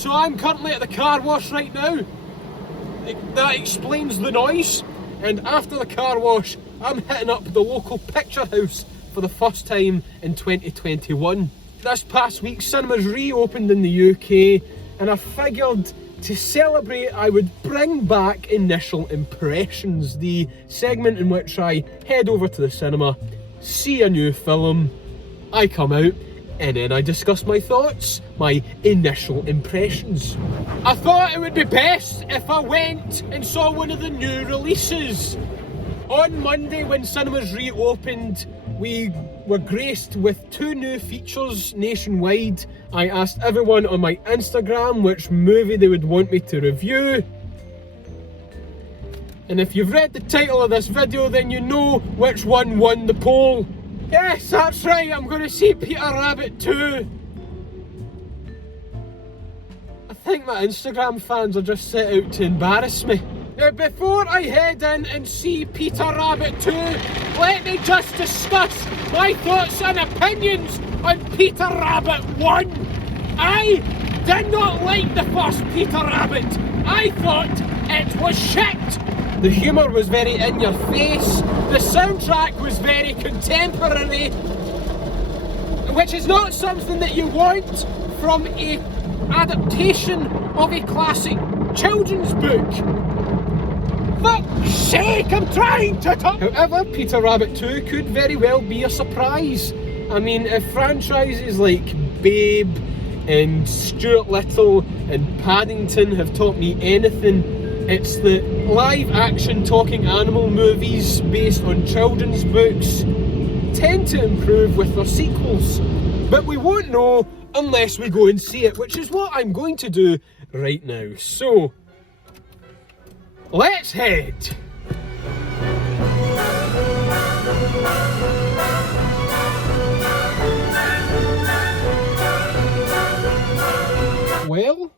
So I'm currently at the car wash right now. That explains the noise. And after the car wash, I'm hitting up the local picture house for the first time in 2021. This past week, cinemas reopened in the UK, and I figured to celebrate I would bring back Initial Impressions, the segment in which I head over to the cinema, see a new film, I come out, and then I discuss my thoughts, my initial impressions. I thought it would be best if I went and saw one of the new releases. On Monday, when cinemas reopened, we were graced with 2 new features nationwide. I asked everyone on my Instagram which movie they would want me to review. And if you've read the title of this video, then you know which one won the poll. Yes, that's right, I'm going to see Peter Rabbit 2. I think my Instagram fans are just set out to embarrass me. Now, before I head in and see Peter Rabbit 2, let me just discuss my thoughts and opinions on Peter Rabbit 1. I did not like the first Peter Rabbit. I thought it was shit. The humour was very in your face, the soundtrack was very contemporary, which is not something that you want from an adaptation of a classic children's book. Fuck's sake, I'm trying to talk! However, Peter Rabbit 2 could very well be a surprise. I mean, if franchises like Babe and Stuart Little and Paddington have taught me anything, it's that live-action talking animal movies based on children's books tend to improve with their sequels. But we won't know unless we go and see it, which is what I'm going to do right now. So, let's head! Well,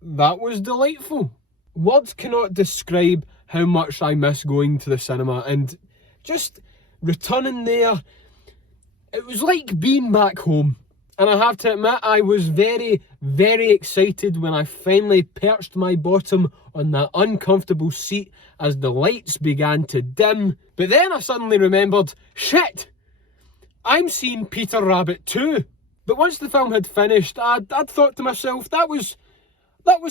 that was delightful. Words cannot describe how much I miss going to the cinema, and just returning there, it was like being back home. And I have to admit, I was very, very excited when I finally perched my bottom on that uncomfortable seat as the lights began to dim. But then I suddenly remembered, shit, I'm seeing Peter Rabbit 2. But once the film had finished, I'd thought to myself, that was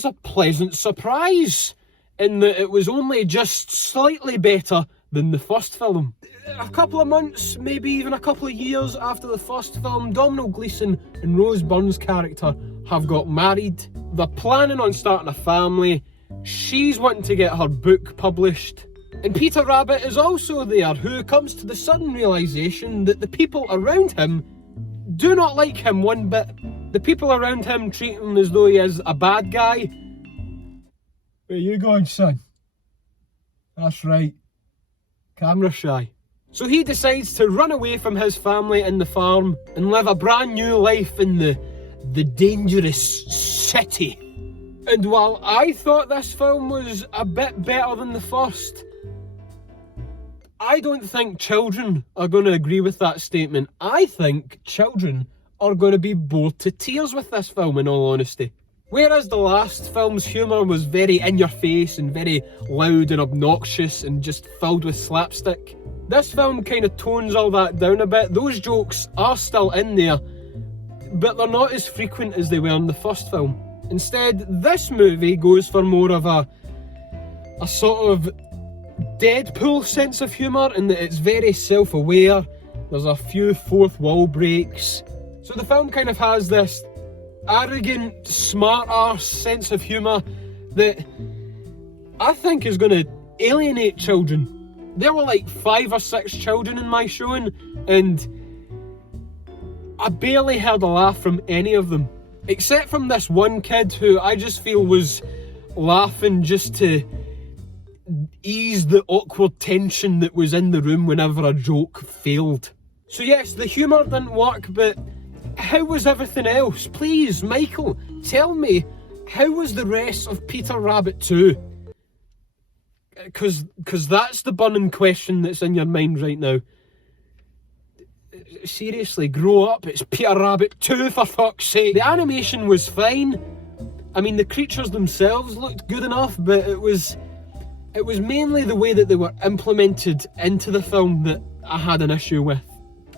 a pleasant surprise, in that it was only just slightly better than the first film. A couple of months, maybe even a couple of years after the first film, Domhnall Gleeson and Rose Byrne's character have got married. They're planning on starting a family. She's wanting to get her book published. And Peter Rabbit is also there, who comes to the sudden realisation that the people around him do not like him one bit. The people around him treat him as though he is a bad guy. Where you going, son? That's right. Camera shy. So he decides to run away from his family and the farm and live a brand new life in the dangerous city. And while I thought this film was a bit better than the first, I don't think children are going to agree with that statement. I think children are going to be bored to tears with this film, in all honesty. Whereas the last film's humour was very in your face and very loud and obnoxious and just filled with slapstick, this film kind of tones all that down a bit. Those jokes are still in there, but they're not as frequent as they were in the first film. Instead, this movie goes for more of a sort of Deadpool sense of humour, in that it's very self-aware. There's a few fourth wall breaks. So the film kind of has this arrogant, smart arse sense of humour that I think is going to alienate children. There were like 5 or 6 children in my showing, and I barely heard a laugh from any of them. Except from this one kid who I just feel was laughing just to ease the awkward tension that was in the room whenever a joke failed. So yes, the humour didn't work, but how was everything else? Please, Michael, tell me, how was the rest of Peter Rabbit 2? Because that's the burning question that's in your mind right now. seriously, grow up. It's Peter Rabbit 2, for fuck's sake. The animation was fine. I mean, the creatures themselves looked good enough, but it was mainly the way that they were implemented into the film that I had an issue with.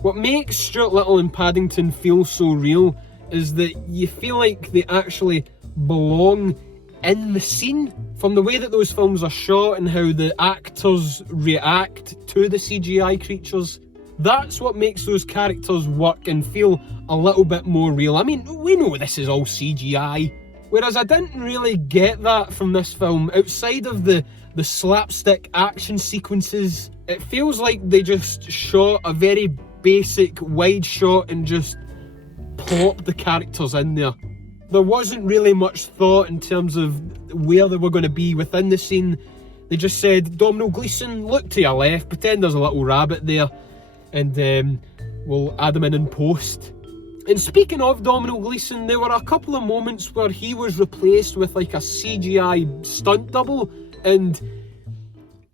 What makes Stuart Little and Paddington feel so real is that you feel like they actually belong in the scene. From the way that those films are shot and how the actors react to the CGI creatures, that's what makes those characters work and feel a little bit more real. I mean, we know this is all CGI, whereas I didn't really get that from this film. Outside of the slapstick action sequences, it feels like they just shot a very basic wide shot and just plopped the characters in there. There wasn't really much thought in terms of where they were going to be within the scene. They just said, Domhnall Gleeson, look to your left, pretend there's a little rabbit there, and we'll add him in post. And speaking of Domhnall Gleeson, there were a couple of moments where he was replaced with like a CGI stunt double, and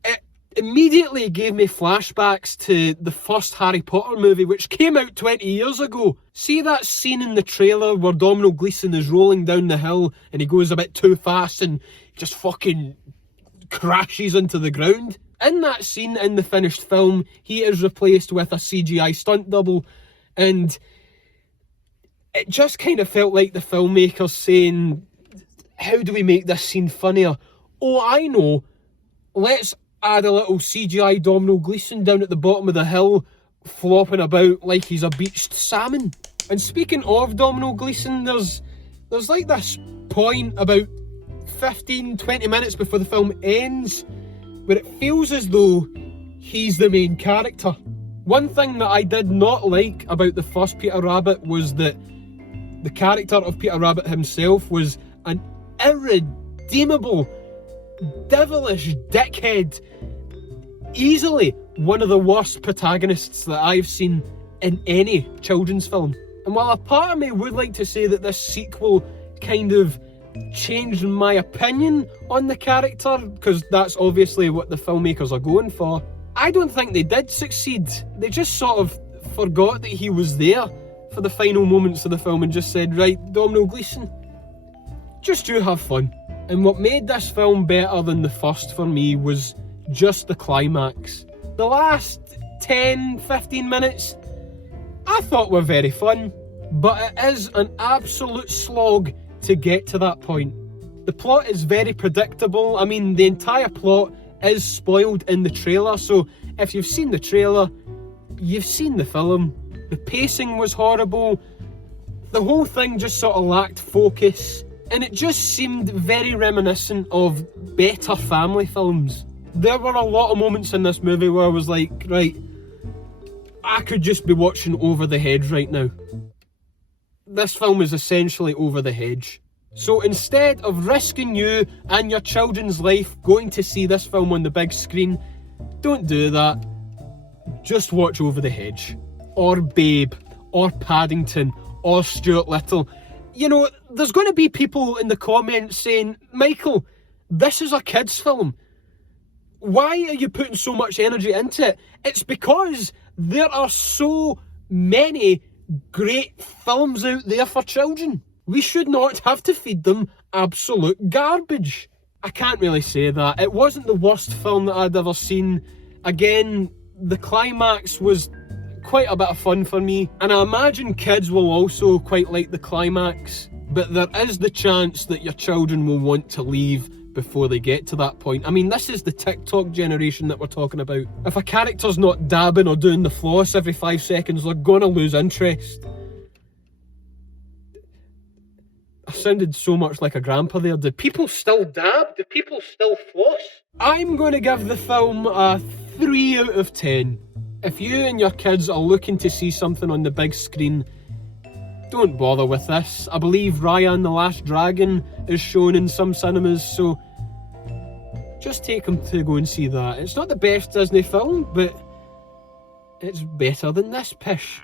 it immediately gave me flashbacks to the first Harry Potter movie, which came out 20 years ago. See that scene in the trailer where Domhnall Gleeson is rolling down the hill and he goes a bit too fast and just fucking crashes into the ground? In that scene in the finished film, he is replaced with a CGI stunt double, and it just kind of felt like the filmmakers saying, how do we make this scene funnier? Oh, I know, let's add a little CGI Domhnall Gleeson down at the bottom of the hill, flopping about like he's a beached salmon. And speaking of Domhnall Gleeson, there's like this point about 15-20 minutes before the film ends where it feels as though he's the main character. One thing that I did not like about the first Peter Rabbit was that the character of Peter Rabbit himself was an irredeemable, devilish dickhead. Easily one of the worst protagonists that I've seen in any children's film. And while a part of me would like to say that this sequel kind of changed my opinion on the character, because that's obviously what the filmmakers are going for, I don't think they did succeed. They just sort of forgot that he was there for the final moments of the film and just said, right, Domhnall Gleeson, just you have fun. And what made this film better than the first for me was just the climax. The last 10-15 minutes I thought were very fun, but it is an absolute slog to get to that point. The plot is very predictable. I mean, the entire plot is spoiled in the trailer, so if you've seen the trailer, you've seen the film. The pacing was horrible. The whole thing just sort of lacked focus, and it just seemed very reminiscent of better family films. There were a lot of moments in this movie where I was like, right, I could just be watching Over the Hedge right now. This film is essentially Over the Hedge. So instead of risking you and your children's life going to see this film on the big screen, don't do that. Just watch Over the Hedge. Or Babe. Or Paddington. Or Stuart Little. You know, there's going to be people in the comments saying, Michael, this is a kids' film. Why are you putting so much energy into it? It's because there are so many great films out there for children. We should not have to feed them absolute garbage. I can't really say that. It wasn't the worst film that I'd ever seen. Again, the climax was quite a bit of fun for me, and I imagine kids will also quite like the climax, but there is the chance that your children will want to leave before they get to that point. I mean, this is the TikTok generation that we're talking about. If a character's not dabbing or doing the floss every 5 seconds, they're gonna lose interest. I sounded so much like a grandpa there. Do people still dab? Do people still floss? I'm going to give the film a 3 out of 10. If you and your kids are looking to see something on the big screen, don't bother with this. I believe Raya and the Last Dragon is shown in some cinemas, so just take them to go and see that. It's not the best Disney film, but it's better than this pish.